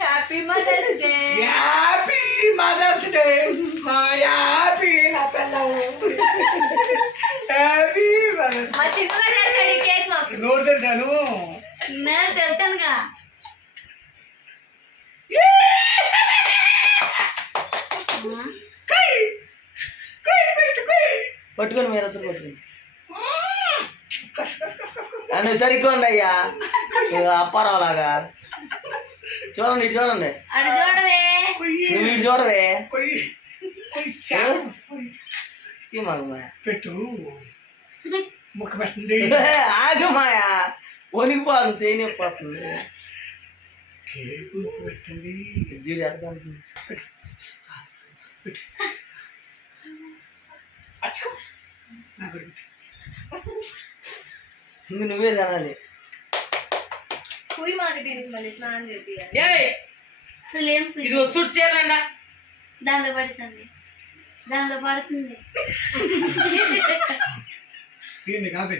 Happy mother's day. Happy mother's day మా happy నా పిల్లం. Happy mother's. మా చిన్నగా చేస్తాడు కేక్ మాకు. నోరు తెరిచాను. నేను తెలుసానుగా. పట్టుకొని మీరు అతను పట్టుకుని నువ్వు సరిగ్గా అయ్యా అప్పారావులాగా. చూడండి ఇటు చూడండి. అటు చూడవే. నువ్వు ఇటు చూడవే. పెట్టు ముక్క పెట్టండి. ఆగమాయా వణికిపోతుంది చేయనిపోతుంది. పెట్టండి. జీడి అడగాలి. ముందు నువ్వే తినాలి. కుయి మాకు దీనికి మళ్ళీ స్నానం చేయాలి. ఇది చూడు చేయాలండి. దానిలో పడుతుంది. దానిలో పడుతుంది. కాపీ